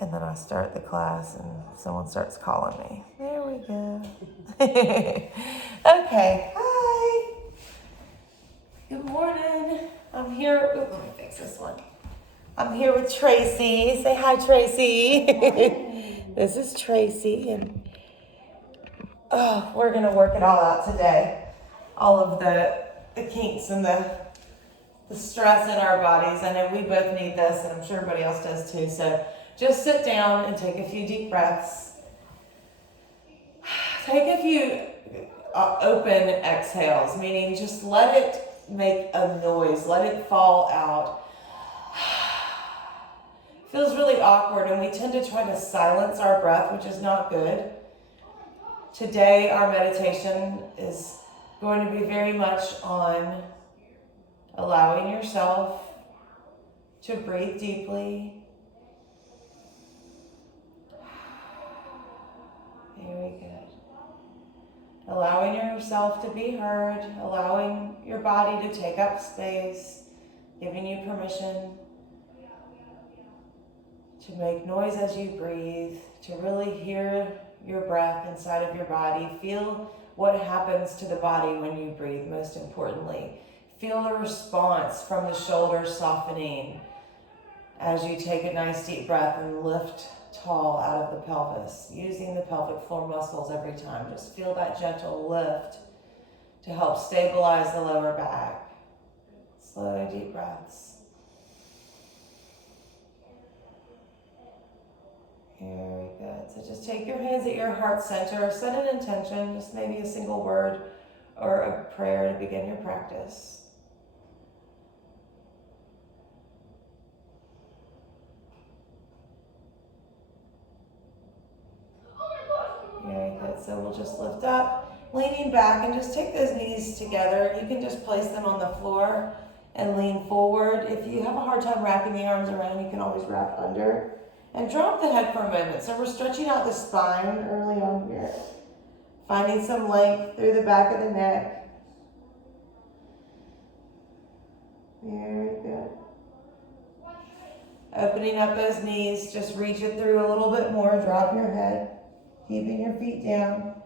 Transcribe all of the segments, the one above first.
And then I start the class and someone starts calling me. There we go. Okay, hi. Good morning. I'm here. Ooh, let me fix this one. I'm here with Tracy. Say hi, Tracy. This is Tracy, and we're gonna work it all out today. All of the kinks and the stress in our bodies. I know we both need this, and I'm sure everybody else does too. So just sit down and take a few deep breaths. Take a few open exhales, meaning just let it make a noise, let it fall out. Feels really awkward, and we tend to try to silence our breath, which is not good. Today, our meditation is going to be very much on allowing yourself to breathe deeply. Very good. Allowing yourself to be heard, allowing your body to take up space, giving you permission to make noise as you breathe, to really hear your breath inside of your body. Feel what happens to the body when you breathe, most importantly. Feel the response from the shoulders softening as you take a nice deep breath and lift tall out of the pelvis, using the pelvic floor muscles every time. Just feel that gentle lift to help stabilize the lower back. Slow, deep breaths. Very good. So just take your hands at your heart center, set an intention, just maybe a single word or a prayer to begin your practice. Very good. So we'll just lift up, leaning back, and just take those knees together. You can just place them on the floor and lean forward. If you have a hard time wrapping the arms around, you can always wrap under. And drop the head for a moment. So we're stretching out the spine early on here. Finding some length through the back of the neck. Very good. Opening up those knees, just reach it through a little bit more. Drop your head, keeping your feet down.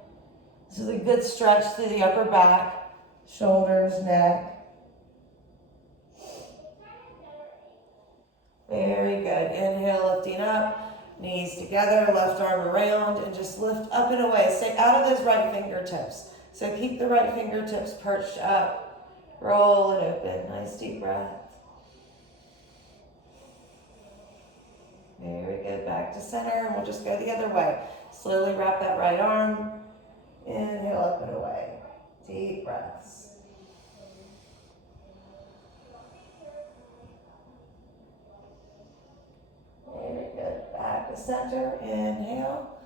This is a good stretch through the upper back, shoulders, neck. Very good. Inhale, lifting up, knees together, left arm around, and just lift up and away. Stay out of those right fingertips. So keep the right fingertips perched up. Roll it open. Nice deep breath. Very good. Back to center, and we'll just go the other way. Slowly wrap that right arm. Inhale up and away. Deep breaths. Very good. Back to center. Inhale.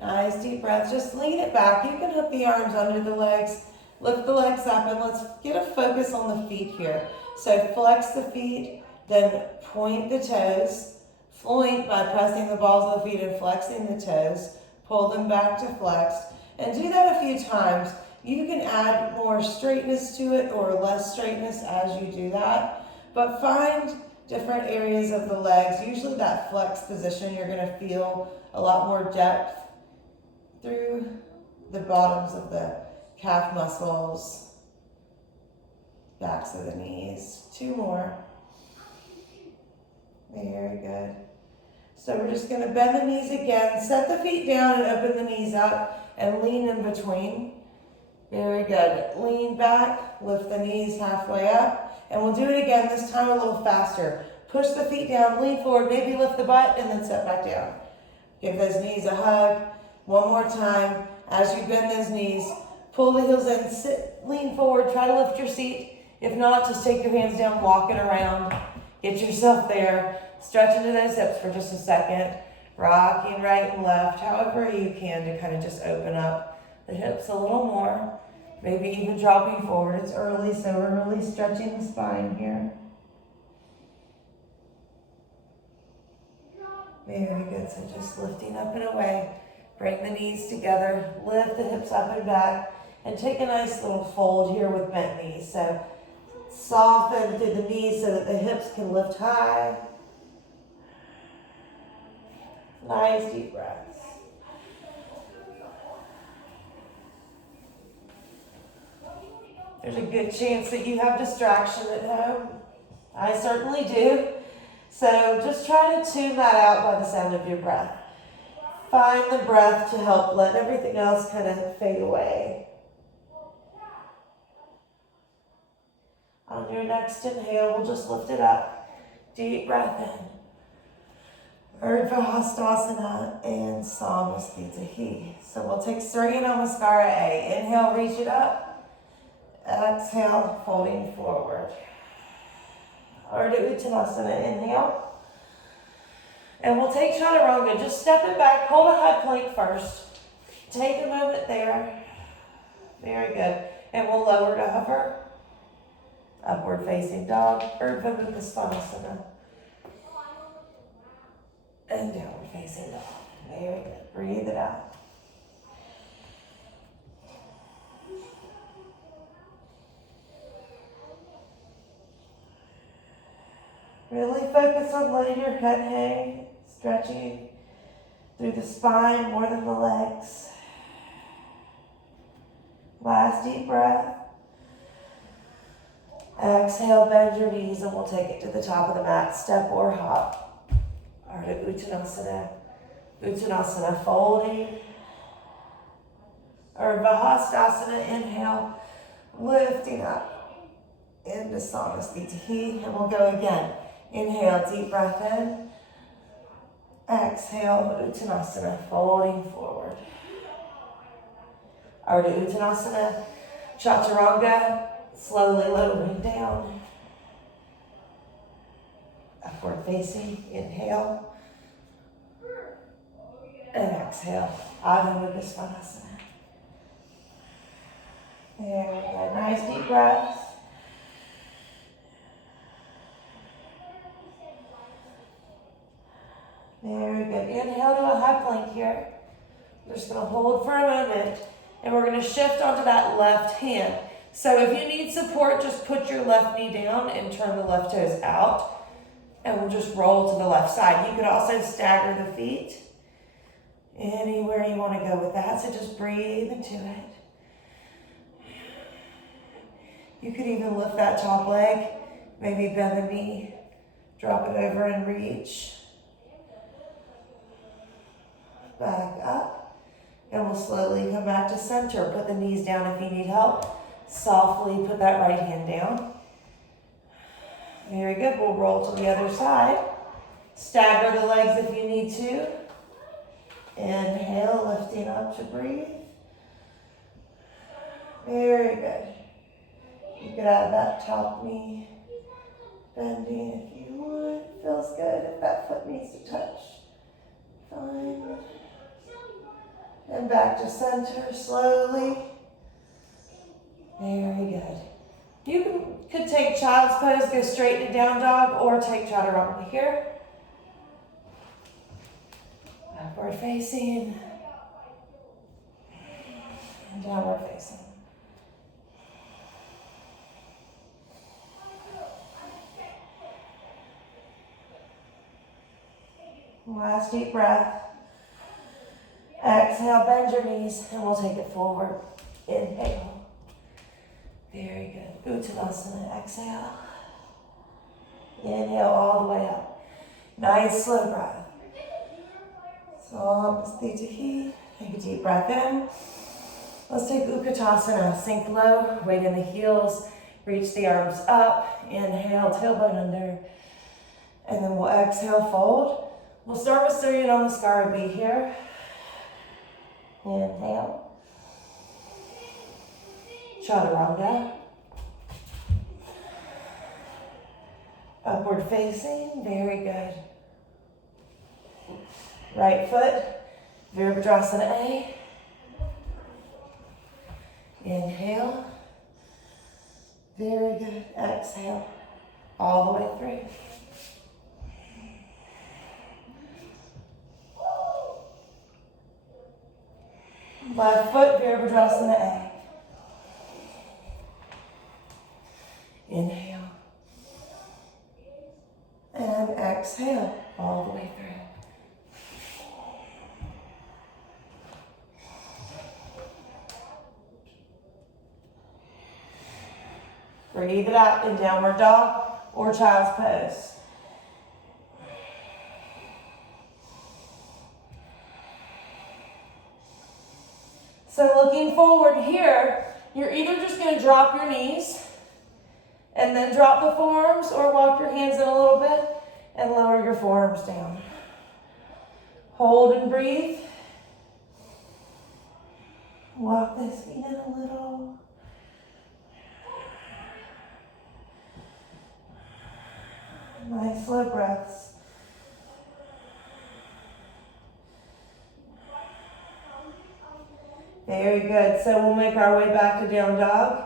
Nice deep breath. Just lean it back. You can hook the arms under the legs. Lift the legs up, and let's get a focus on the feet here. So flex the feet, then point the toes. Point by pressing the balls of the feet and flexing the toes. Pull them back to flexed. And do that a few times. You can add more straightness to it or less straightness as you do that. But find different areas of the legs. Usually that flex position, you're going to feel a lot more depth through the bottoms of the calf muscles, backs of the knees. 2 more. Very good. So we're just going to bend the knees again. Set the feet down and open the knees up and lean in between. Very good. Lean back, lift the knees halfway up, and we'll do it again, this time a little faster. Push the feet down, lean forward, maybe lift the butt, and then set back down. Give those knees a hug. One more time. As you bend those knees, pull the heels in, sit, lean forward, try to lift your seat. If not, just take your hands down, walk it around. Get yourself there. Stretch into those hips for just a second. Rocking right and left, however you can to kind of just open up the hips a little more. Maybe even dropping forward. It's early, so we're really stretching the spine here. Very good. So just lifting up and away. Bring the knees together. Lift the hips up and back. And take a nice little fold here with bent knees. So soften through the knees so that the hips can lift high. Nice deep breaths. There's a good chance that you have distraction at home. I certainly do. So just try to tune that out by the sound of your breath. Find the breath to help let everything else kind of fade away. On your next inhale, we'll just lift it up. Deep breath in. Urdhva Hastasana and Samasthita. So we'll take Surya Namaskara A. Inhale, reach it up. Exhale, folding forward. Urdhva Uttanasana, inhale. And we'll take Chaturanga. Just step it back, hold a high plank first. Take a moment there. Very good. And we'll lower to hover. Upward facing dog, Urdhva Mukha Svanasana. And downward facing dog. Very good. Breathe it out. Really focus on letting your head hang, stretching through the spine more than the legs. Last deep breath. Exhale, bend your knees, and we'll take it to the top of the mat, step or hop. Ardha Uttanasana. Uttanasana, folding. Urdhva Hastasana, inhale, lifting up into Samasthita. And we'll go again. Inhale, deep breath in. Exhale, Uttanasana, folding forward. Ardha Uttanasana, Chaturanga, slowly lowering down. Upward facing, inhale. And exhale, Ardha Mukha Svanasana. There we go, nice deep breaths. Very good. Inhale to a high plank here. We're just going to hold for a moment, and we're going to shift onto that left hand. So if you need support, just put your left knee down and turn the left toes out, and we'll just roll to the left side. You could also stagger the feet anywhere you want to go with that, so just breathe into it. You could even lift that top leg, maybe bend the knee, drop it over and reach. Back up, and we'll slowly come back to center. Put the knees down if you need help. Softly put that right hand down. Very good. We'll roll to the other side. Stagger the legs if you need to. Inhale, lifting up to breathe. Very good. You could have that top knee bending if you would. Feels good if that foot needs to touch. Fine. And back to center slowly. Very good. You could take child's pose, go straight to down dog, or take Chaturanga here. Upward facing. And downward facing. Last deep breath. Exhale, bend your knees, and we'll take it forward. Inhale. Very good. Uttanasana, exhale. Inhale all the way up. Nice slow breath. Samasthita. Take a deep breath in. Let's take Utkatasana. Sink low, weight in the heels. Reach the arms up. Inhale, tailbone under. And then we'll exhale, fold. We'll start with Surya Namaskara B here. Inhale. Chaturanga. Upward facing, very good. Right foot, Virabhadrasana A. Inhale. Very good. Exhale. All the way through. Left foot, Virabhadrasana A. Inhale. And exhale all the way through. Breathe it out in downward dog or child's pose. So looking forward here, you're either just going to drop your knees and then drop the forearms, or walk your hands in a little bit and lower your forearms down. Hold and breathe. Walk those feet in a little. Nice slow breaths. Very good. So we'll make our way back to down dog.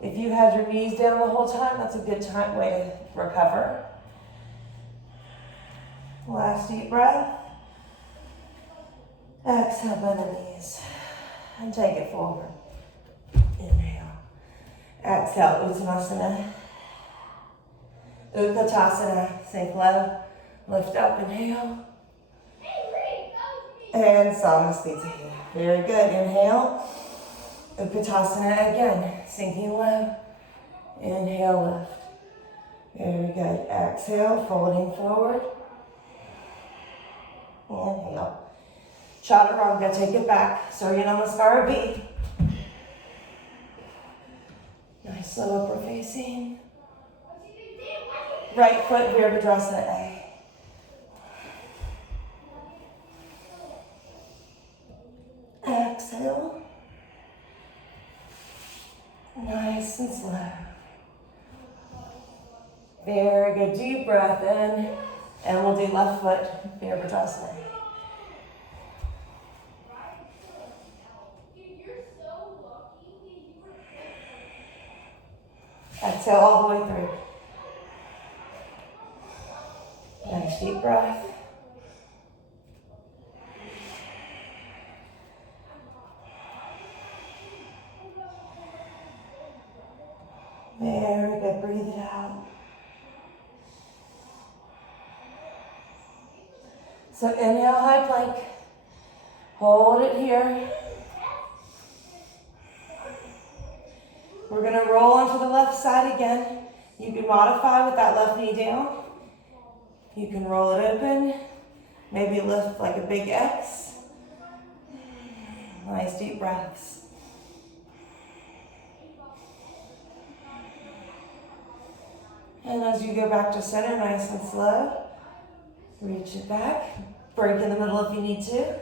If you had your knees down the whole time, that's a good way to recover. Last deep breath. Exhale, bend the knees. And take it forward. Inhale. Exhale, Uttanasana. Utkatasana. Sink low. Lift up, inhale. And Samasthiti. Very good. Inhale. Utkatasana again. Sinking low. Inhale, lift. Very good. Exhale, folding forward. Inhale. Chaturanga, take it back. Surya Namaskara B. Nice slow upward facing. Right foot, Virabhadrasana A. Exhale. Nice and slow. Very good. Deep breath in. And we'll do left foot, Virabhadrasana. Exhale all the way through. Nice deep breath. Very good. Breathe it out. So inhale, high plank. Hold it here. We're going to roll onto the left side again. You can modify with that left knee down. You can roll it open. Maybe lift like a big X. Nice deep breaths. And as you go back to center, nice and slow, reach it back. Break in the middle if you need to.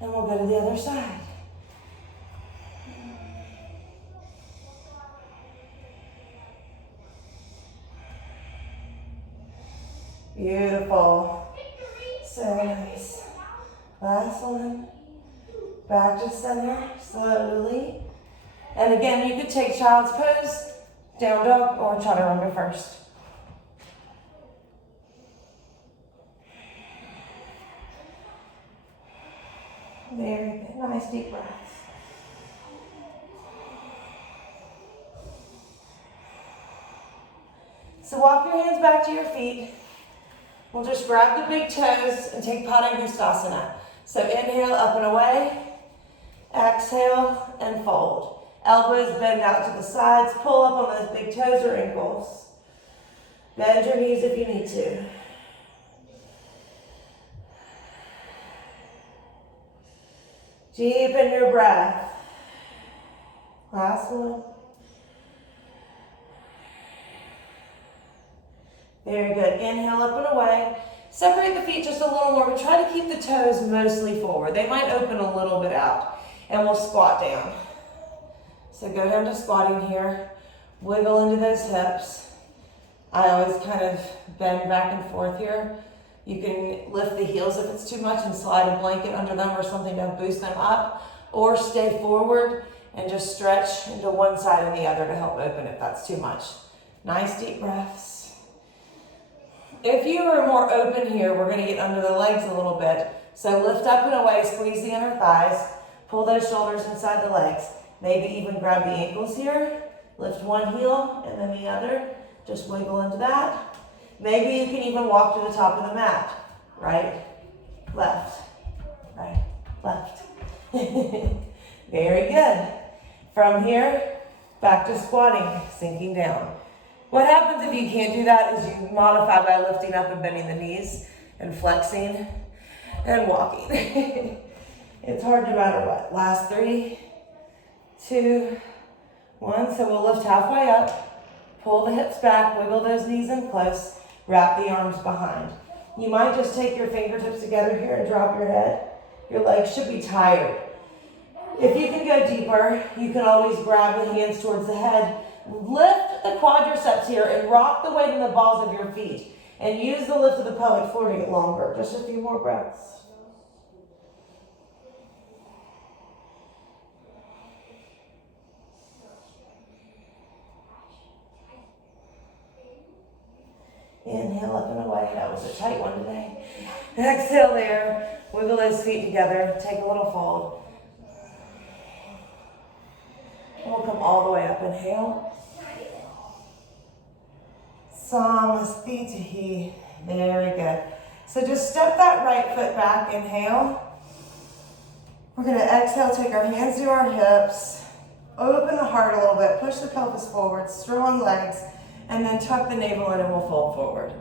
And we'll go to the other side. Beautiful. So nice. Last one. Back to center, slowly. And again, you could take child's pose, down dog, or chaturanga first. Very good. Nice deep breaths. So walk your hands back to your feet. We'll just grab the big toes and take Padangusthasana. So inhale, up and away. Exhale and fold. Elbows bend out to the sides. Pull up on those big toes or ankles. Bend your knees if you need to. Deepen your breath. Last one. Very good. Inhale, up and away. Separate the feet just a little more, but try to keep the toes mostly forward. They might open a little bit out. And we'll squat down. So go down to squatting here. Wiggle into those hips. I always kind of bend back and forth here. You can lift the heels if it's too much and slide a blanket under them or something to boost them up. Or stay forward and just stretch into one side and the other to help open if that's too much. Nice deep breaths. If you are more open here, we're going to get under the legs a little bit. So lift up and away, squeeze the inner thighs. Pull those shoulders inside the legs. Maybe even grab the ankles here. Lift one heel and then the other. Just wiggle into that. Maybe you can even walk to the top of the mat. Right, left, left. Very good. From here, Back to squatting, sinking down. What happens if you can't do that is you modify by lifting up and bending the knees and flexing and walking. It's hard no matter what. Last 3, 2, 1. So we'll lift halfway up, pull the hips back, wiggle those knees in close, wrap the arms behind. You might just take your fingertips together here and drop your head. Your legs should be tired. If you can go deeper, you can always grab the hands towards the head. Lift the quadriceps here and rock the weight in the balls of your feet. And use the lift of the pelvic floor to get longer. Just a few more breaths. Inhale up and away. That was a tight one today. Exhale there. Wiggle those feet together. Take a little fold. We'll come all the way up. Inhale. Samastitihi. Very good. So just step that right foot back. Inhale. We're going to exhale. Take our hands to our hips. Open the heart a little bit. Push the pelvis forward. Strong legs. And then tuck the navel in and we'll fold forward.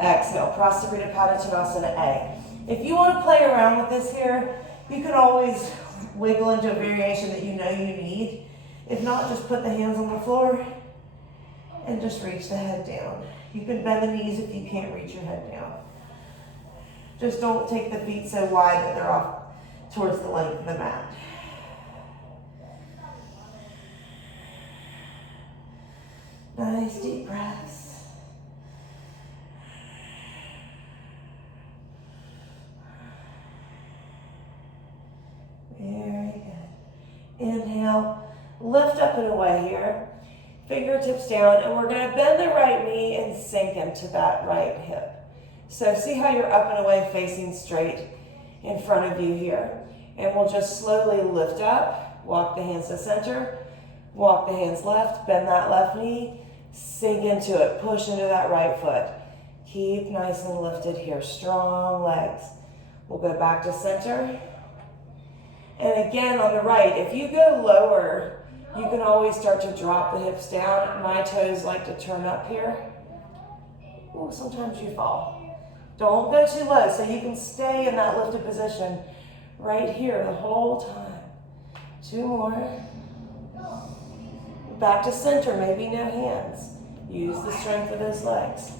Exhale. Prasarita Padottanasana A. If you want to play around with this here, you can always wiggle into a variation that you know you need. If not, just put the hands on the floor and just reach the head down. You can bend the knees if you can't reach your head down. Just don't take the feet so wide that they're off towards the length of the mat. Nice deep breaths. Very good. Inhale. Lift up and away here. Fingertips down, and we're going to bend the right knee and sink into that right hip. So see how you're up and away facing straight in front of you here. And we'll just slowly lift up, walk the hands to center, walk the hands left, bend that left knee, sink into it, push into that right foot. Keep nice and lifted here, strong legs. We'll go back to center. And again on the right, if you go lower, you can always start to drop the hips down. My toes like to turn up here. Ooh, sometimes you fall. Don't go too low, so you can stay in that lifted position right here the whole time. 2 more. Back to center, maybe no hands. Use the strength of those legs.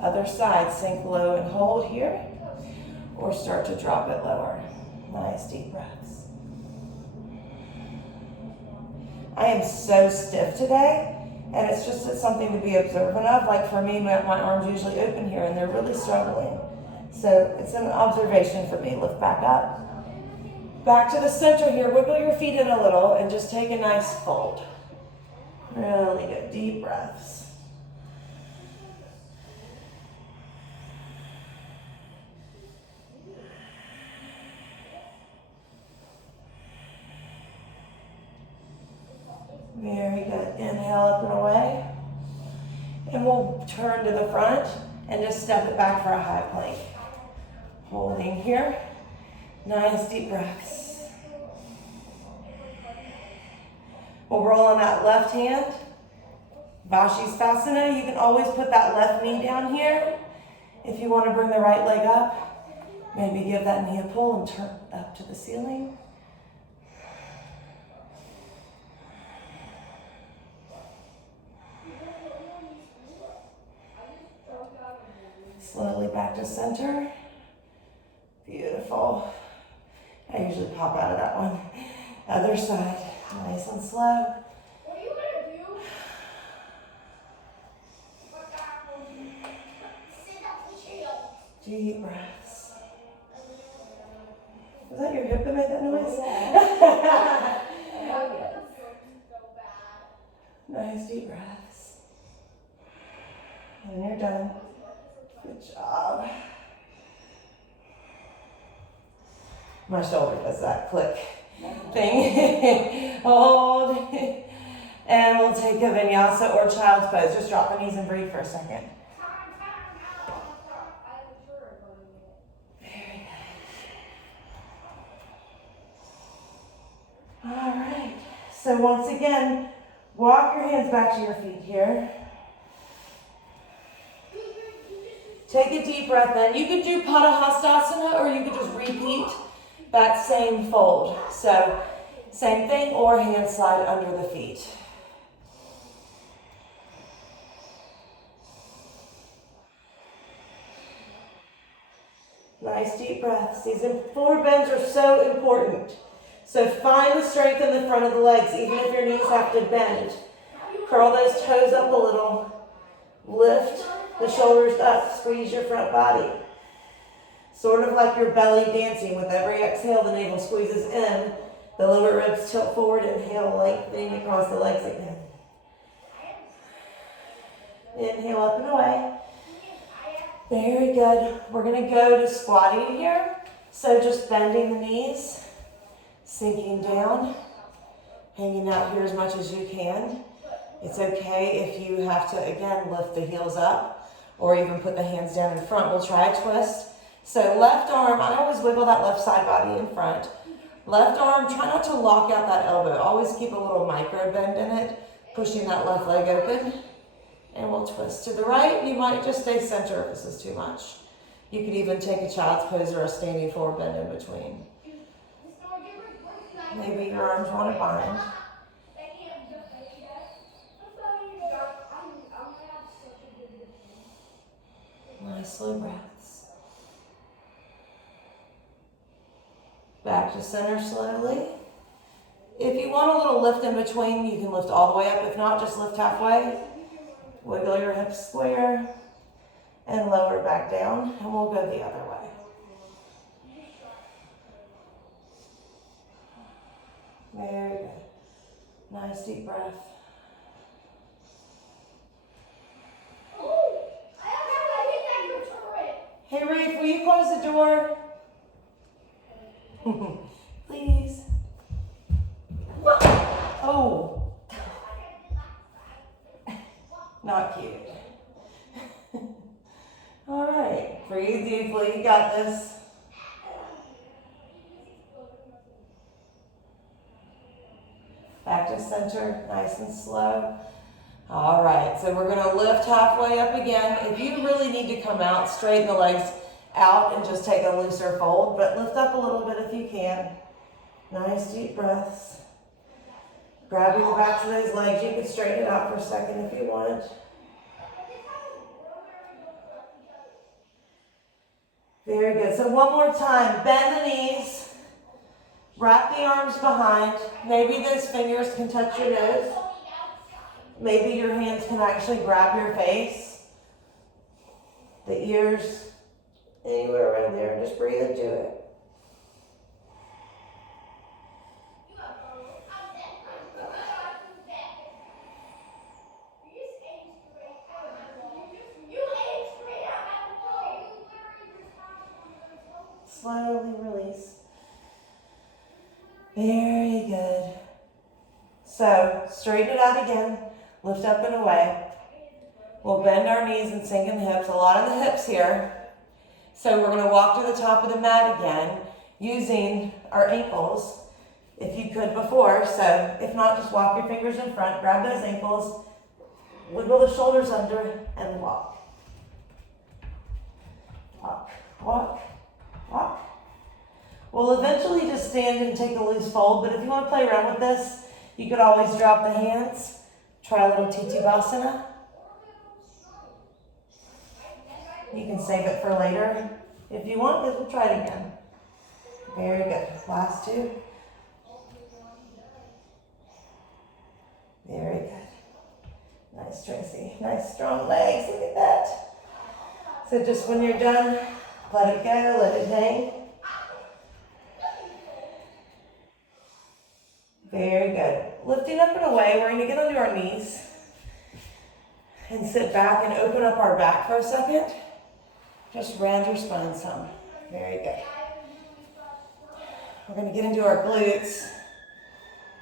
Other side, sink low and hold here, or start to drop it lower. Nice deep breaths. I am so stiff today, and it's just something to be observant of. Like for me, my arms usually open here, and they're really struggling. So it's an observation for me. Lift back up. Back to the center here. Wiggle your feet in a little, and just take a nice fold. Really good. Deep breaths. Very good. Inhale up and away. And we'll turn to the front and just step it back for a high plank. Holding here. Nice deep breaths. We'll roll on that left hand. Vashisthasana. You can always put that left knee down here. If you want to bring the right leg up, maybe give that knee a pull and turn up to the ceiling. Slowly back to center. Beautiful. I usually pop out of that one. Other side. Nice and slow. What are you going to do? Deep breaths. Was that your hip that made that noise? Nice deep breaths. And you're done. Good job. My shoulder does that click thing. Hold. And we'll take a vinyasa or child's pose. Just drop the knees and breathe for a second. Very good. All right. So once again, Walk your hands back to your feet here. Take a deep breath in. You could do Padahastasana or you could just repeat that same fold. So same thing, or hand slide under the feet. Nice deep breaths. These forward bends are so important. So find the strength in the front of the legs, even if your knees have to bend. Curl those toes up a little. Lift the shoulders up. Squeeze your front body. Sort of like your belly dancing. With every exhale, the navel squeezes in. The lower ribs tilt forward. Inhale, lengthening across the legs again. Inhale up and away. Very good. We're going to go to squatting here. So just bending the knees, sinking down, hanging out here as much as you can. It's okay if you have to, again, lift the heels up or even put the hands down in front. We'll try a twist. So left arm, I always wiggle that left side body in front. Left arm, try not to lock out that elbow. Always keep a little micro bend in it, pushing that left leg open. And we'll twist to the right. You might just stay center if this is too much. You could even take a child's pose or a standing forward bend in between. Maybe your arms want to bind. Nice slow breaths. Back to center slowly. If you want a little lift in between, you can lift all the way up. If not, just lift halfway. Wiggle your hips square and lower back down, and we'll go the other way. Very good. Nice deep breath. Hey, Rafe, will you close the door? Please. Oh. Not cute. All right, breathe deeply, you got this. Back to center, nice and slow. All right, so we're gonna lift halfway up again. If you really need to come out, straighten the legs out and just take a looser fold, but lift up a little bit if you can. Nice deep breaths. Grabbing the backs of those legs, you can straighten it out for a second if you want. Very good. So one more time, bend the knees, wrap the arms behind. Maybe those fingers can touch your nose. Maybe your hands can actually grab your face, the ears, anywhere around there. Just breathe into it. Slowly release. Very good. So straighten it out again. Lift up and away. We'll bend our knees and sink in the hips. A lot of the hips here. So we're going to walk to the top of the mat again using our ankles if you could before. So if not, just walk your fingers in front. Grab those ankles. Wiggle the shoulders under and walk. Walk, walk. Walk. We'll eventually just stand and take a loose fold, but if you want to play around with this, you could always drop the hands. Try a little Titubasana. You can save it for later if you want, because we'll try it again. Very good. Last two. Very good. Nice, Tracy. Nice, strong legs. Look at that. So just when you're done, let it go, let it hang. Very good. Lifting up and away, we're going to get onto our knees and sit back and open up our back for a second. Just round your spine some. Very good. We're going to get into our glutes,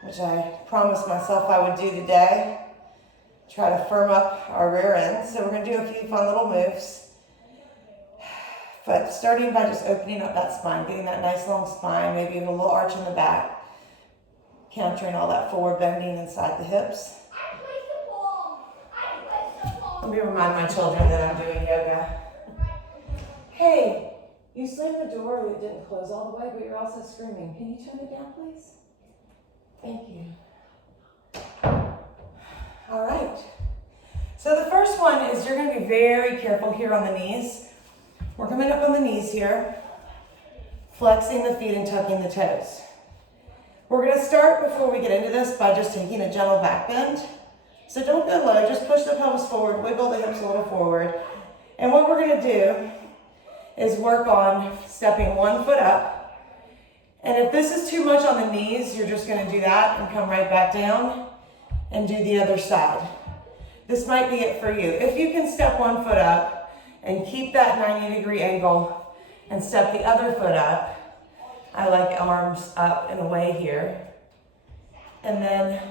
which I promised myself I would do today. Try to firm up our rear end. So we're going to do a few fun little moves. But starting by just opening up that spine, getting that nice long spine, maybe even a little arch in the back, countering all that forward bending inside the hips. Let me remind my children that I'm doing yoga. Hey, you slammed the door, it didn't close all the way, but you're also screaming. Can you turn it down, please? Thank you. All right. So the first one is you're going to be very careful here on the knees. We're coming up on the knees here, flexing the feet and tucking the toes. We're going to start before we get into this by just taking a gentle back bend. So don't go low, just push the pelvis forward, wiggle the hips a little forward. And what we're going to do is work on stepping one foot up. And if this is too much on the knees, you're just going to do that and come right back down and do the other side. This might be it for you. If you can step one foot up and keep that 90-degree angle and step the other foot up, I like arms up and away here. And then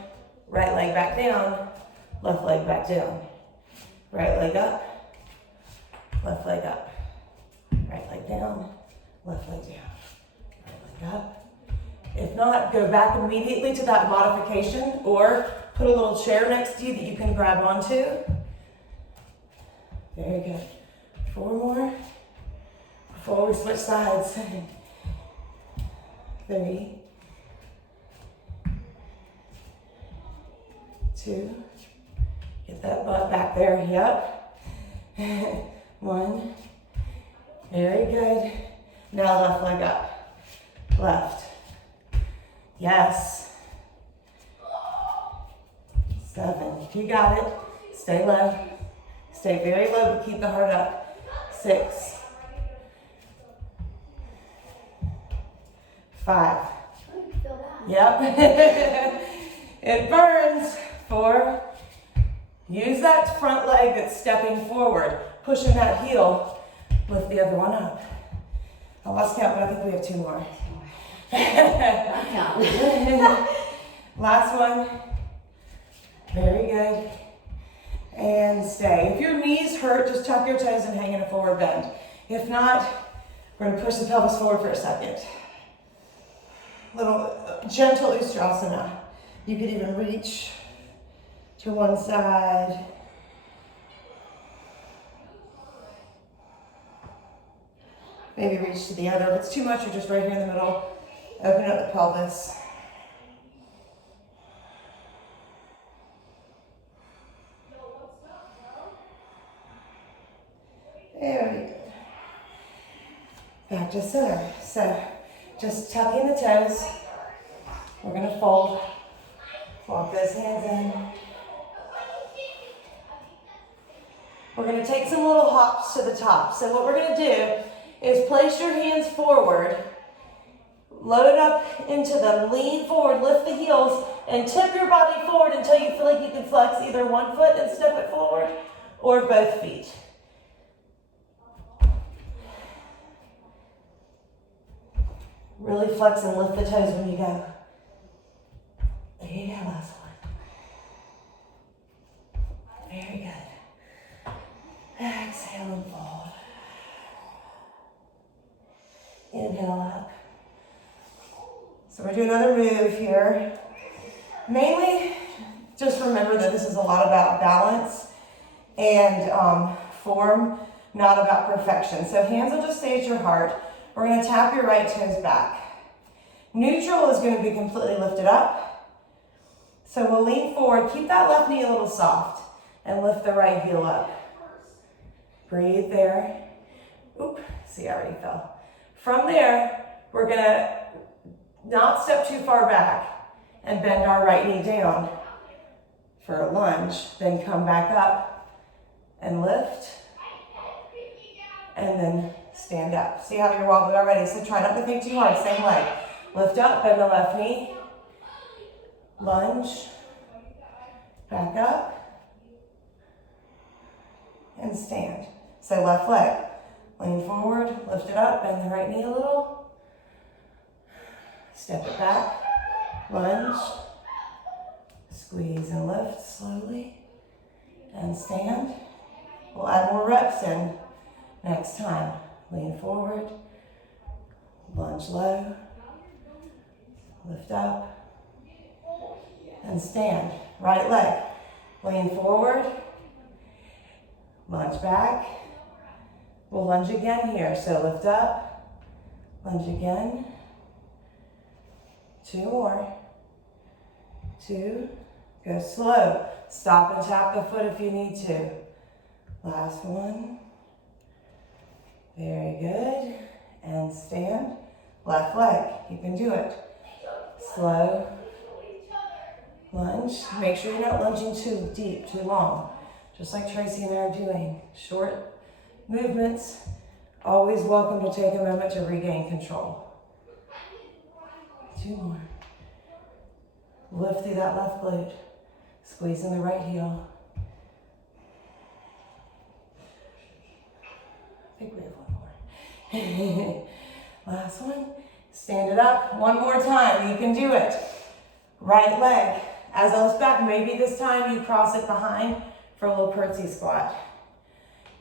right leg back down, left leg back down. Right leg up, left leg up. Right leg down, left leg down. Right leg up. If not, go back immediately to that modification or put a little chair next to you that you can grab onto. Very good. 4 more before we switch sides. 3, 2, get that butt back there, yep. 1, very good. Now left leg up, left, yes. 7, you got it. Stay low. Stay very low, but keep the heart up. 6, 5. Yep. It burns. 4. Use that front leg that's stepping forward, pushing that heel. Lift the other one up. I lost count, but I think we have 2 more. Last one. Very good. And stay. If your knees hurt, just tuck your toes and hang in a forward bend. If not, we're going to push the pelvis forward for a second. Little gentle Ustrasana. You could even reach to one side. Maybe reach to the other. If it's too much, you're just right here in the middle. Open up the pelvis. Very good. Back to center. So just tucking the toes. We're going to fold. Walk those hands in. We're going to take some little hops to the top. So what we're going to do is place your hands forward. Load up into them. Lean forward. Lift the heels and tip your body forward until you feel like you can flex either one foot and step it forward or both feet. Really flex and lift the toes when you go. There you go, last one. Very good. Exhale and fold. Inhale up. So we're doing another move here. Mainly, just remember that this is a lot about balance and form, not about perfection. So hands will just stay at your heart. We're going to tap your right toes back. Neutral is going to be completely lifted up. So we'll lean forward. Keep that left knee a little soft and lift the right heel up. Breathe there. Oop, see, I already fell. From there, we're going to not step too far back and bend our right knee down for a lunge. Then come back up and lift. And then stand up. See how you're wobbly already? So try not to think too hard. Same leg. Lift up, bend the left knee. Lunge. Back up. And stand. So left leg. Lean forward, lift it up, bend the right knee a little. Step it back. Lunge. Squeeze and lift slowly. And stand. We'll add more reps in next time. Lean forward, lunge low, lift up, and stand. Right leg, lean forward, Lunge back. We'll lunge again here. So lift up, lunge again. 2 more. 2. Go slow. Stop and tap the foot if you need to. Last one. Very good. And stand. Left leg. You can do it. Slow. Lunge. Make sure you're not lunging too deep, too long. Just like Tracy and I are doing. Short movements. Always welcome to take a moment to regain control. 2 more. Lift through that left glute. Squeeze in the right heel. I think we have 1 more. Last one. Stand it up. 1 more time. You can do it. Right leg. As I lift back, maybe this time you cross it behind for a little curtsy squat.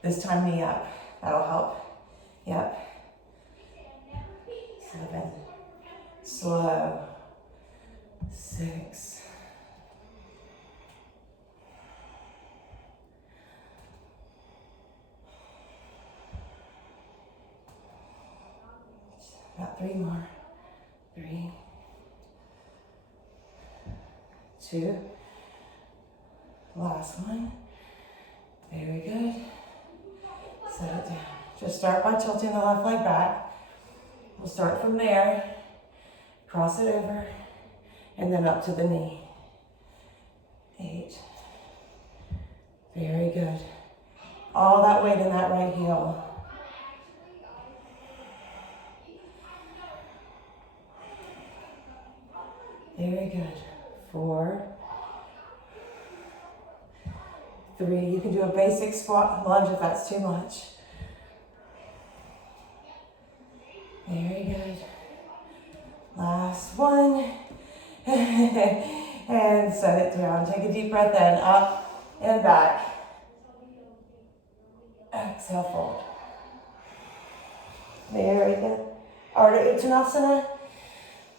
This time knee up. That'll help. Yep. 7. Slow. 6. 3 more. 3. 2. Last one. Very good. Set it down. Just start by tilting the left leg back. We'll start from there. Cross it over. And then up to the knee. 8. Very good. All that weight in that right heel. Very good. 4. 3. You can do a basic squat lunge if that's too much. Very good. Last one. And set it down. Take a deep breath in. Up and back. Exhale, fold. Very good. Ardha Uttanasana.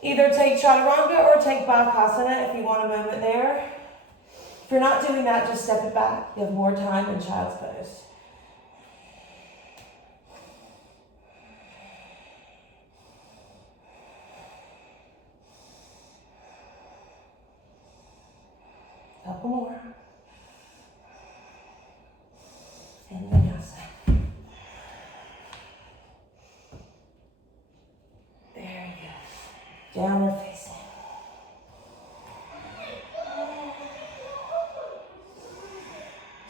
Either take chaturanga or take bakasana if you want a moment there. If you're not doing that, just step it back. You have more time in child's pose. Couple more. And vinyasa. Very good. Downward facing.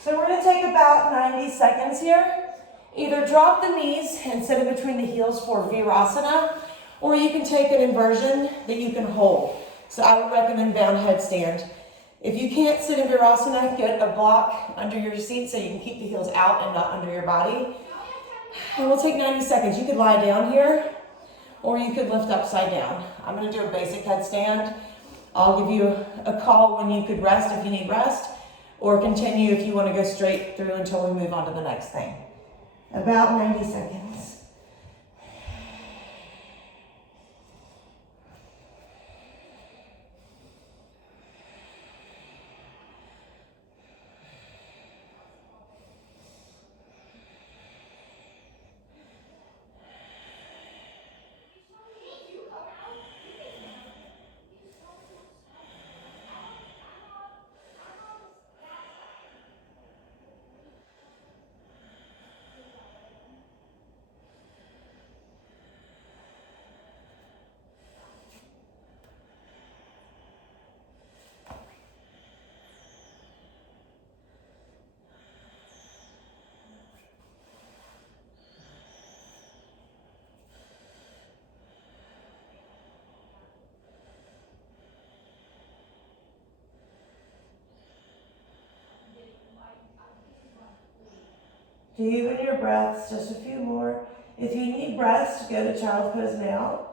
So we're going to take about 90 seconds here. Either drop the knees and sit in between the heels for virasana, or you can take an inversion that you can hold. So I would recommend bound headstand. If you can't sit in virasana, get a block under your seat so you can keep the heels out and not under your body. And we'll take 90 seconds. You could lie down here, or you could lift upside down. I'm going to do a basic headstand. I'll give you a call when you could rest if you need rest, or continue if you want to go straight through until we move on to the next thing. About 90 seconds. Deepen your breaths, just a few more. If you need rest, go to child's pose now.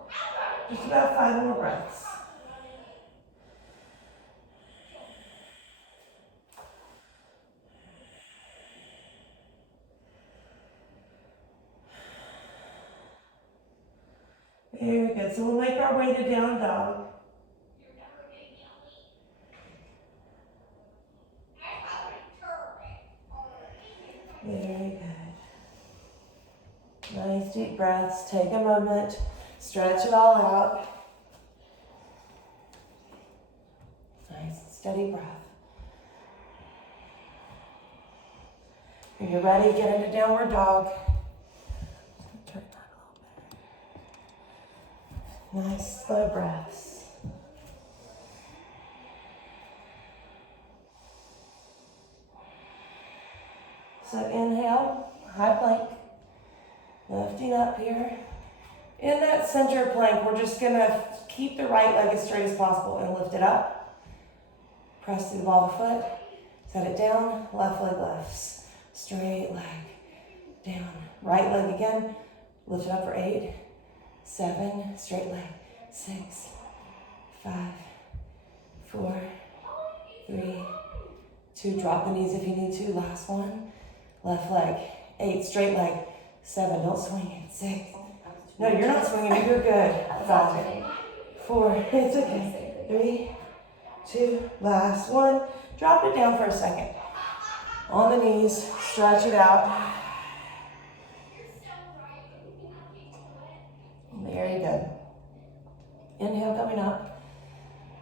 Just about 5 more breaths. Very good. So we'll make our way to down dog. Very deep breaths. Take a moment. Stretch it all out. Nice, steady breath. When you're ready, get into downward dog. Turn that a little bit. Nice, slow breaths. So inhale, high plank. Lifting up here. In that center plank, we're just gonna keep the right leg as straight as possible and lift it up. Press through the ball of the foot. Set it down, left leg lifts. Straight leg, down. Right leg again, lift it up for 8, 7, straight leg, 6, 5, 4, 3, 2, drop the knees if you need to, last one. Left leg, 8, straight leg, 7, don't swing it, 6. No, you're not swinging it, you're good. 5, 4, it's okay. 3, 2, last one. Drop it down for a second. On the knees, stretch it out. Very good. Inhale, coming up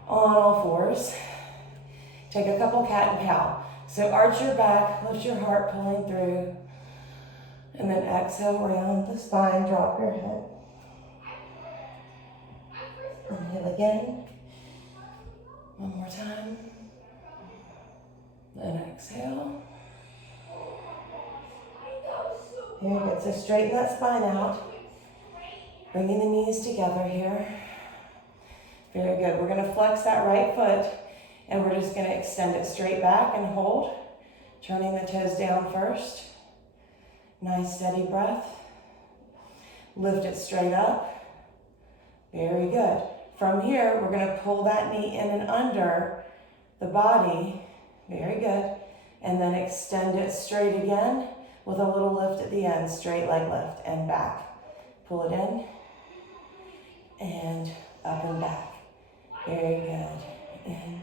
on all fours. Take a couple cat and cow. So arch your back, lift your heart, pulling through. And then exhale, round the spine, drop your head. Inhale again. One more time. And exhale. Very good. So straighten that spine out. Bringing the knees together here. Very good. We're going to flex that right foot and we're just going to extend it straight back and hold. Turning the toes down first. Nice steady breath. Lift it straight up. Very good. From here, we're going to pull that knee in and under the body. Very good. And then extend it straight again with a little lift at the end. Straight leg lift and back. Pull it in and up and back. Very good. In.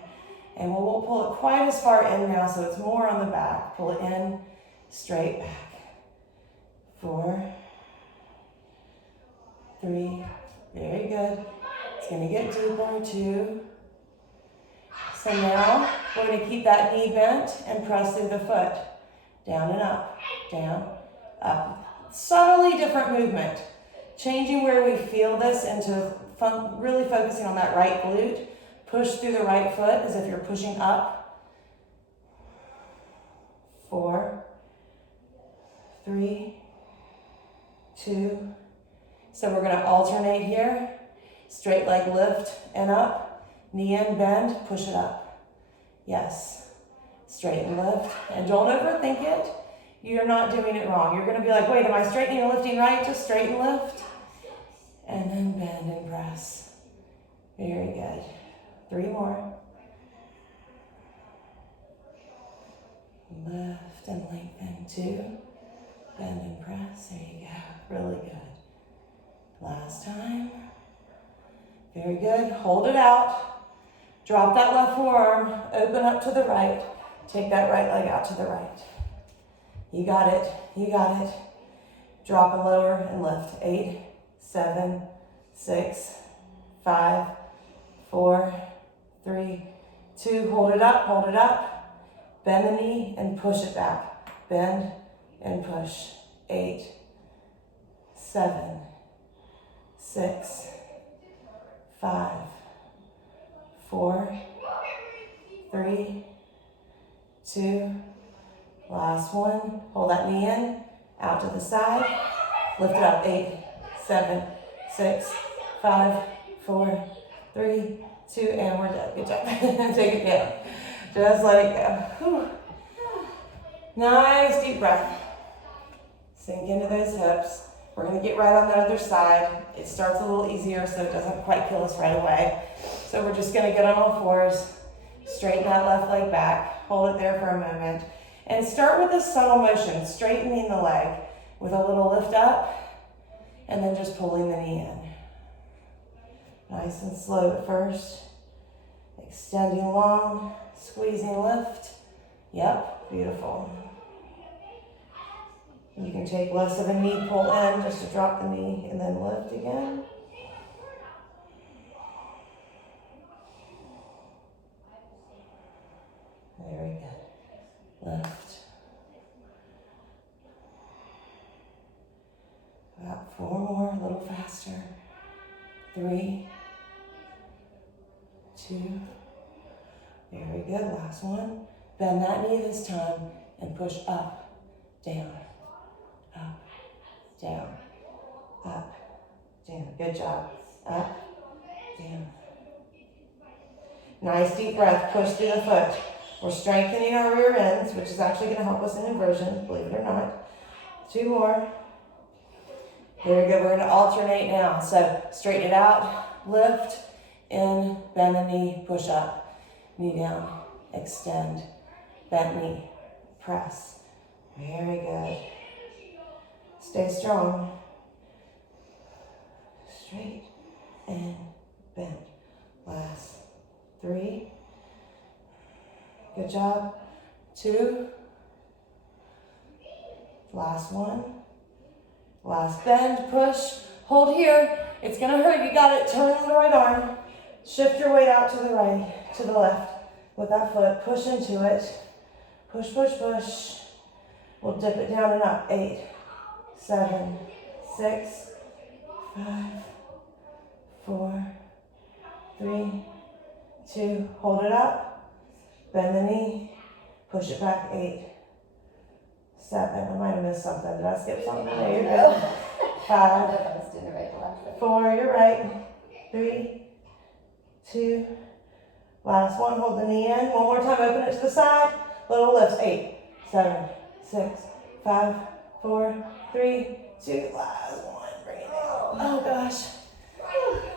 And we won't pull it quite as far in now, so it's more on the back. Pull it in, straight back. 4, 3, very good. It's going to get deeper, 2. So now we're going to keep that knee bent and press through the foot. Down and up, down, up. Subtly different movement. Changing where we feel this into really focusing on that right glute. Push through the right foot as if you're pushing up. 4, 3, 2. So we're going to alternate here. Straight leg lift and up. Knee in, bend, push it up. Yes. Straighten, lift. And don't overthink it. You're not doing it wrong. You're going to be like, wait, am I straightening and lifting right? Just straighten, lift. And then bend and press. Very good. 3 more. Lift and lengthen. 2. Bend and press. There you go. Really good. Last time. Very good. Hold it out. Drop that left forearm. Open up to the right. Take that right leg out to the right. You got it. You got it. Drop and lower and lift. 8, 7, 6, 5, 4, 3, 2. Hold it up. Hold it up. Bend the knee and push it back. Bend and push. 8, 7, 6, 5, 4, 3, 2. Last one. Hold that knee in. Out to the side. Lift it up. 8, 7, 6, 5, 4, 3, 2, and we're done. Good job. Take it down. Just let it go. Whew. Nice deep breath. Sink into those hips. We're going to get right on the other side. It starts a little easier so it doesn't quite kill us right away. So we're just going to get on all fours. Straighten that left leg back. Hold it there for a moment. And start with a subtle motion, straightening the leg with a little lift up and then just pulling the knee in. Nice and slow at first. Extending long, squeezing lift. Yep, beautiful. You can take less of a knee pull in just to drop the knee and then lift again. Very good. Lift. About 4 more, a little faster. 3, 2. Very good. Last one. Bend that knee this time and push up, down, up, down, up, down. Good job. Up, down. Nice deep breath. Push through the foot. We're strengthening our rear ends, which is actually going to help us in inversion, believe it or not. 2 more. Very good. We're going to alternate now. So straighten it out, lift, in, bend the knee, push up, knee down, extend, bent knee, press. Very good. Stay strong. Straight and bend. Last 3. Good job. 2. Last 1. Last bend, push, hold here. It's gonna hurt, you got it. Turn the right arm. Shift your weight out to the right, to the left with that foot. Push into it. Push, push, push. We'll dip it down and up. 8, 7, 6, 5, 4, 3, 2. Hold it up. Bend the knee. Push it back. 8, 7. I might have missed something. Did I skip something? No, you're good. 5, 4. You're right. 3, 2. Last one. Hold the knee in. One more time. Open it to the side. Little lifts. 8, 7, 6, 5, 4, 3, 2. Last one. Bring it down. Oh gosh.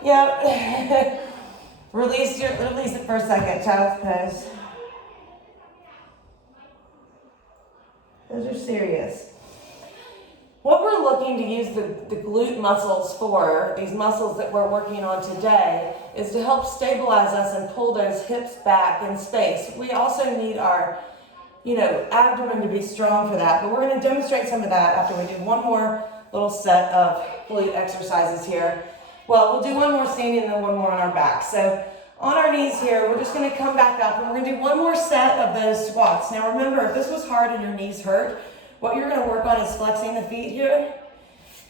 Yep. Release it for a second. Child's pose. Those are serious. What we're looking to use the glute muscles for, these muscles that we're working on today, is to help stabilize us and pull those hips back in space. We also need our, abdomen to be strong for that, but we're going to demonstrate some of that after we do one more little set of glute exercises here. Well, we'll do one more standing and then one more on our back. So on our knees here, we're just going to come back up and we're going to do one more set of those squats. Now remember, if this was hard and your knees hurt, what you're going to work on is flexing the feet here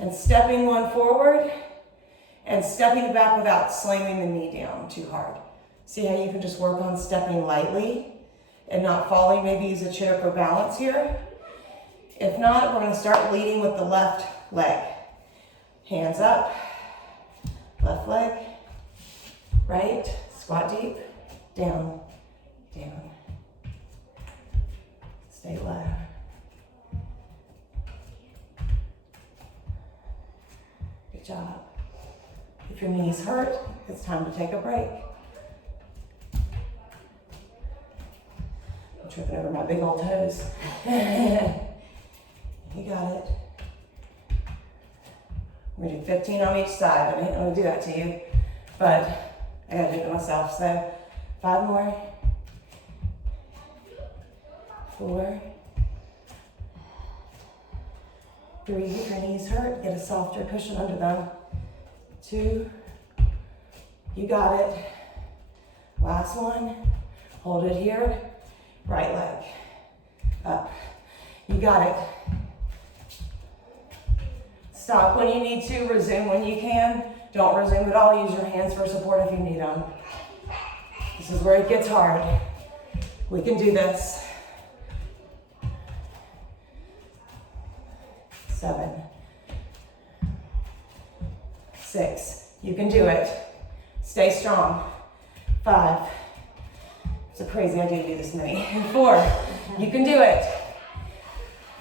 and stepping one forward and stepping it back without slamming the knee down too hard. See how you can just work on stepping lightly and not falling? Maybe use a chair for balance here. If not, we're going to start leading with the left leg. Hands up, left leg, right, squat deep, down, down. Stay low. Good job. If your knees hurt, it's time to take a break. I'm tripping over my big old toes. You got it. We're gonna do 15 on each side. I didn't want to do that to you, but I gotta do it to myself. So 5 more. 4. 3, if your knees hurt, get a softer cushion under them. 2, you got it. Last one, hold it here. Right leg, up. You got it. Stop when you need to, resume when you can. Don't resume at all, use your hands for support if you need them. This is where it gets hard. We can do this. 7, 6, you can do it. Stay strong. 5, it's a crazy idea to do this many. 4, you can do it.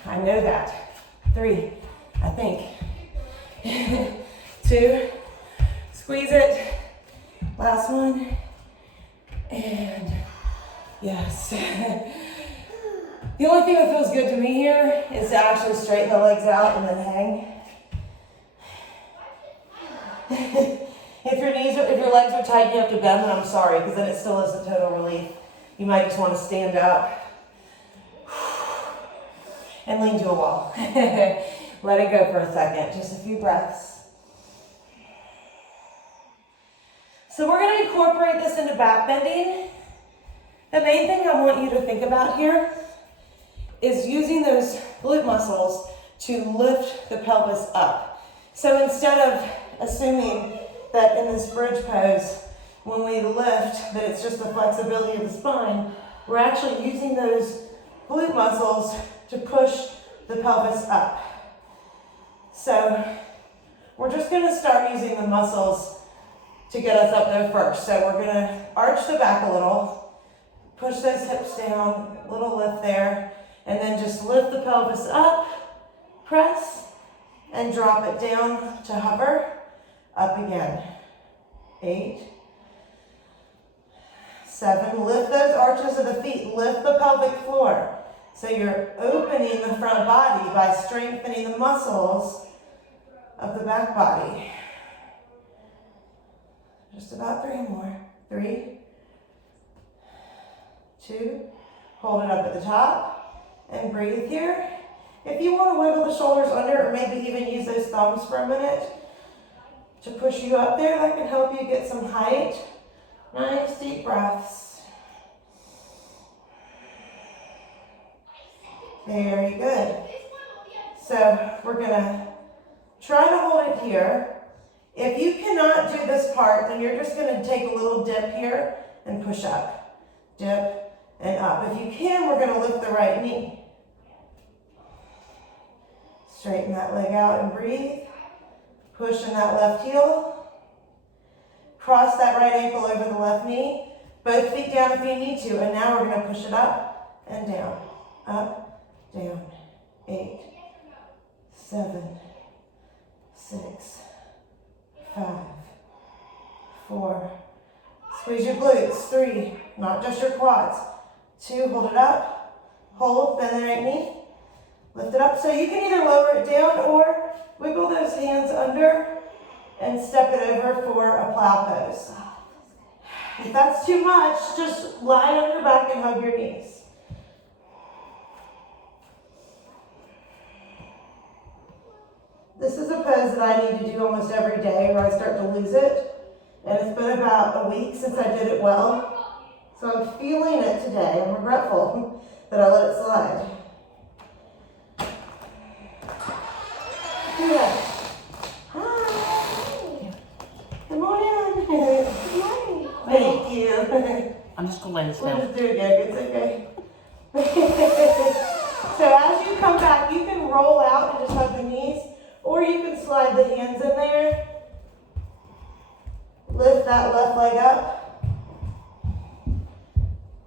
I know that. 3, I think. 2, squeeze it. Last one. And yes. The only thing that feels good to me here is to actually straighten the legs out and then hang. If your legs are tight, you have to bend, then I'm sorry, because then it still isn't total relief. You might just want to stand up. and lean to a wall. Let it go for a second, just a few breaths. So we're going to incorporate this into back bending. The main thing I want you to think about here is using those glute muscles to lift the pelvis up. So instead of assuming that in this bridge pose, when we lift, that it's just the flexibility of the spine, we're actually using those glute muscles to push the pelvis up. So we're just going to start using the muscles to get us up there first. So we're going to arch the back a little, push those hips down, little lift there, and then just lift the pelvis up, press, and drop it down to hover, up again. 8, 7, lift those arches of the feet, lift the pelvic floor. So you're opening the front body by strengthening the muscles of the back body. Just about 3 more. 3, 2, hold it up at the top, and breathe here. If you want to wiggle the shoulders under, or maybe even use those thumbs for a minute to push you up there, that can help you get some height. Nice deep breaths. Very good. So we're going to try to hold it here. If you cannot do this part, then you're just going to take a little dip here and push up. Dip and up. If you can, we're going to lift the right knee. Straighten that leg out and breathe. Push in that left heel. Cross that right ankle over the left knee. Both feet down if you need to. And now we're going to push it up and down. Up, down. 8, 7, 6, 5, 4. Squeeze your glutes. 3, not just your quads. 2, hold it up. Hold, bend the right knee. Lift it up. So you can either lower it down or wiggle those hands under and step it over for a plow pose. If that's too much, just lie on your back and hug your knees. This is a pose that I need to do almost every day or I start to lose it. And it's been about a week since I did it well. So I'm feeling it today. I'm regretful that I let it slide. Good. Hi. Come on in. Good morning. Thank you. I'm just gonna lay this down. We'll just do it again. It's okay. So as you come back, you can roll out and just hug the knees, or you can slide the hands in there. Lift that left leg up.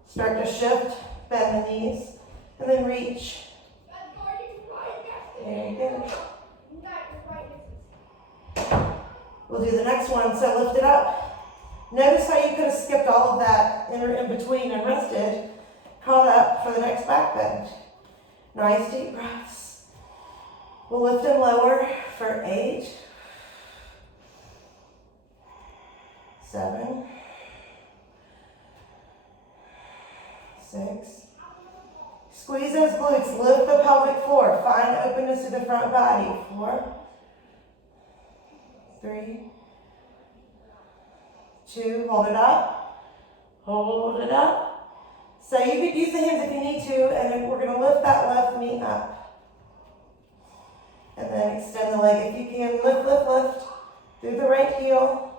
Start to shift, bend the knees, and then reach. There you go. We'll do the next one, so lift it up. Notice how you could have skipped all of that in between and rested. Caught up for the next back bend. Nice deep breaths. We'll lift and lower for 8, 7, 6. Squeeze those glutes, lift the pelvic floor, find openness to the front body. 4, 3, 2, hold it up, hold it up. So you could use the hands if you need to, and then we're going to lift that left knee up. And then extend the leg if you can, lift, lift, lift, through the right heel.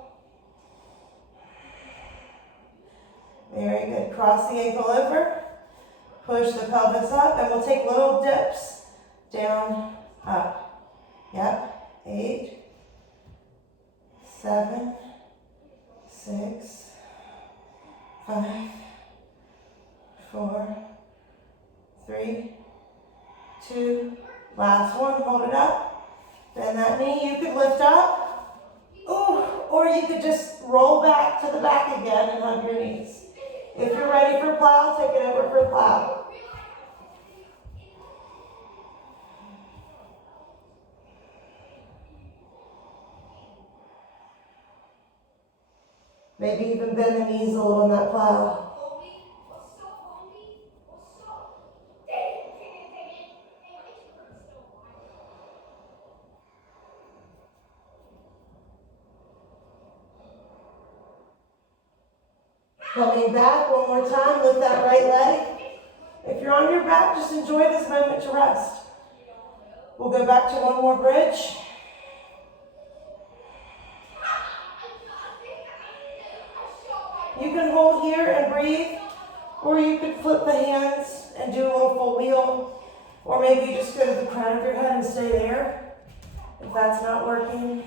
Very good, cross the ankle over, push the pelvis up, and we'll take little dips, down, up. Yep, 8, 7, 6, 5, 4, 3, 2, last one, hold it up. Bend that knee, you could lift up. Ooh, or you could just roll back to the back again and hug your knees. If you're ready for plow, take it over for plow. Maybe even bend the knees a little in that plow. Coming back one more time, lift that right leg. If you're on your back, just enjoy this moment to rest. We'll go back to one more bridge. You can hold here and breathe, or you could flip the hands and do a little full wheel, or maybe you just go to the crown of your head and stay there, if that's not working.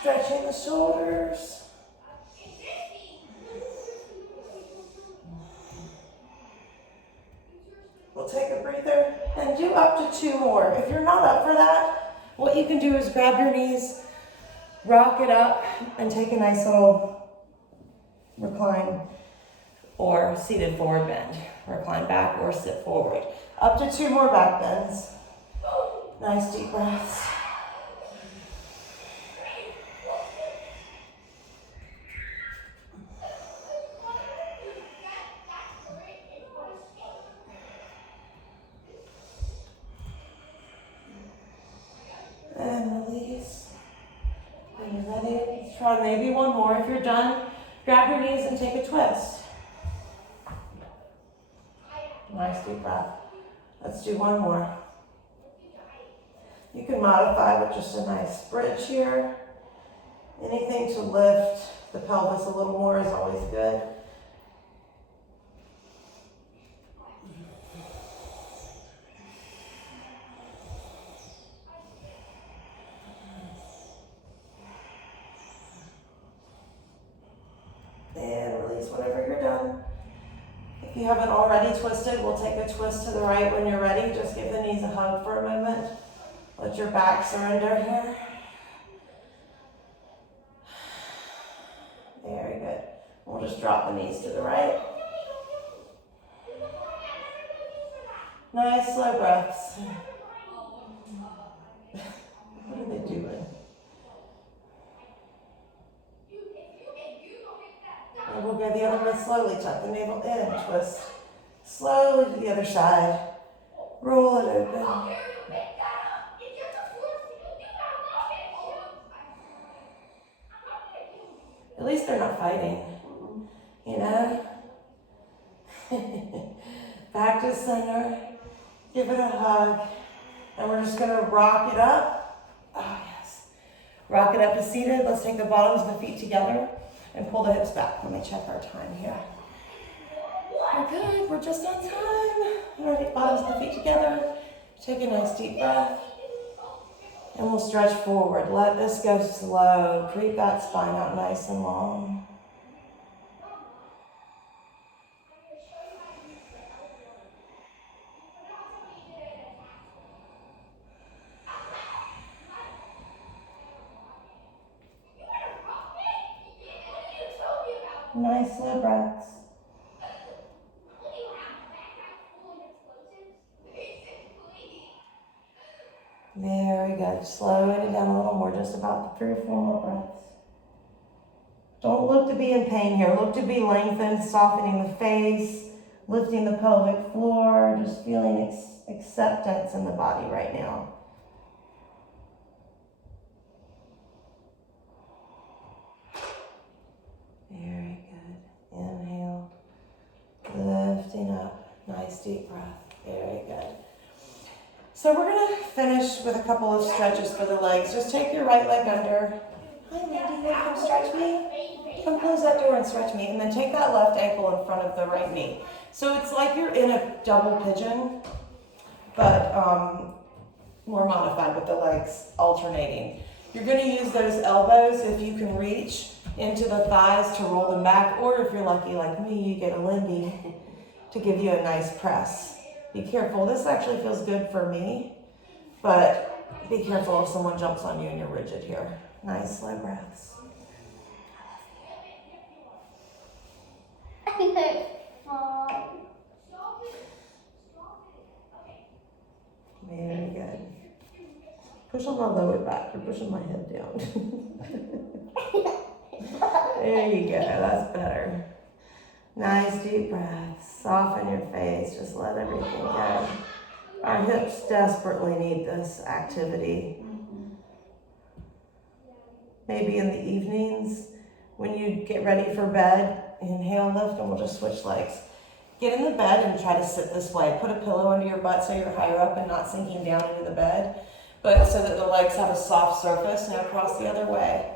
Stretching the shoulders. We'll take a breather and do up to 2 more. If you're not up for that, what you can do is grab your knees, rock it up, and take a nice little recline or seated forward bend. Recline back or sit forward. Up to 2 more back bends. Nice deep breaths. And release. When you're ready, let's try maybe one more. If you're done, grab your knees and take a twist. Nice deep breath. Let's do one more. You can modify with just a nice bridge here. Anything to lift the pelvis a little more is always good. And release whenever you're done. If you haven't already twisted, we'll take a twist to the right when you're ready. Just give the knees a hug for a moment. Let your back surrender here. Very good. We'll just drop the knees to the right. Nice slow breaths. What are they doing? And we'll go the other way slowly. Tuck the navel in, twist slowly to the other side. Roll it open. At least they're not fighting, you know? Back to center. Give it a hug. And we're just gonna rock it up. Oh, yes. Rock it up to seated. Let's take the bottoms of the feet together and pull the hips back. Let me check our time here. We're good, we're just on time. All right, bottoms of the feet together. Take a nice deep breath. And we'll stretch forward. Let this go slow. Creep that spine out nice and long. Nice slow breaths. Very good. Slowing it down a little more, just about 3 or 4 more breaths. Don't look to be in pain here. Look to be lengthened, softening the face, lifting the pelvic floor, just feeling acceptance in the body right now. Very good. Inhale. Lifting up. Nice deep breath. Very good. So we're going to finish with a couple of stretches for the legs. Just take your right leg under. Hi, Mandy, come stretch me. Come close that door and stretch me. And then take that left ankle in front of the right knee. So it's like you're in a double pigeon, but more modified with the legs alternating. You're going to use those elbows, if you can reach, into the thighs to roll them back. Or if you're lucky like me, you get a Lindy to give you a nice press. Be careful, this actually feels good for me, but be careful if someone jumps on you and you're rigid here. Nice slow breaths. Very good. Push on my lower back, you're pushing my head down. There you go, that's better. Nice deep breaths. Soften your face. Just let everything go. Our hips desperately need this activity. maybe in the evenings when you get ready for bed. Inhale, lift, and we'll just switch legs. Get in the bed and try to sit this way. Put a pillow under your butt so you're higher up and not sinking down into the bed, but so that the legs have a soft surface. Now cross the other way.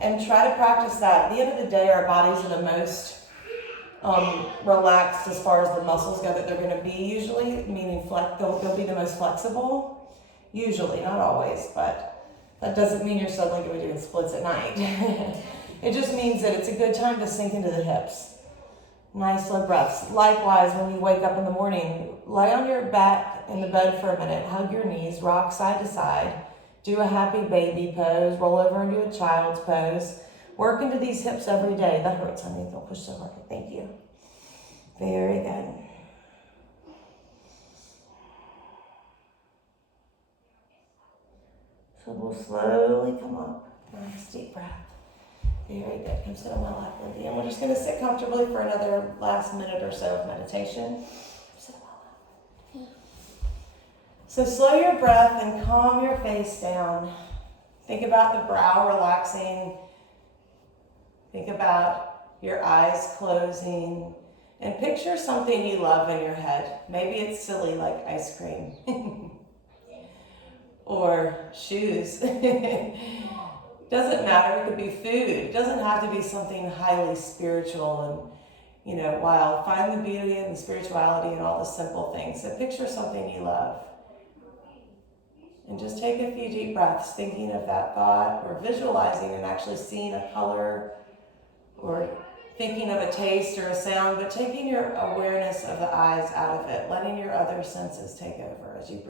And try to practice that. At the end of the day, our bodies are the most relaxed as far as the muscles go that they're going to be usually, meaning they'll be the most flexible. Usually, not always, but that doesn't mean you're suddenly going to be doing splits at night. It just means that it's a good time to sink into the hips. Nice slow breaths. Likewise, when you wake up in the morning, lay on your back in the bed for a minute, hug your knees, rock side to side, do a happy baby pose, roll over into a child's pose. Work into these hips every day. That hurts, honey. Don't push so hard. Thank you. Very good. So we'll slowly come up. Nice deep breath. Very good. Come sit on my lap, Lindy. And we're just going to sit comfortably for another last minute or so of meditation. Sit on my lap. So slow your breath and calm your face down. Think about the brow relaxing. Think about your eyes closing. And picture something you love in your head. Maybe it's silly like ice cream. Or shoes. Doesn't matter, it could be food. It doesn't have to be something highly spiritual and, wild. Find the beauty and the spirituality and all the simple things. So picture something you love. And just take a few deep breaths thinking of that thought or visualizing and actually seeing a color or thinking of a taste or a sound, but taking your awareness of the eyes out of it, letting your other senses take over as you breathe.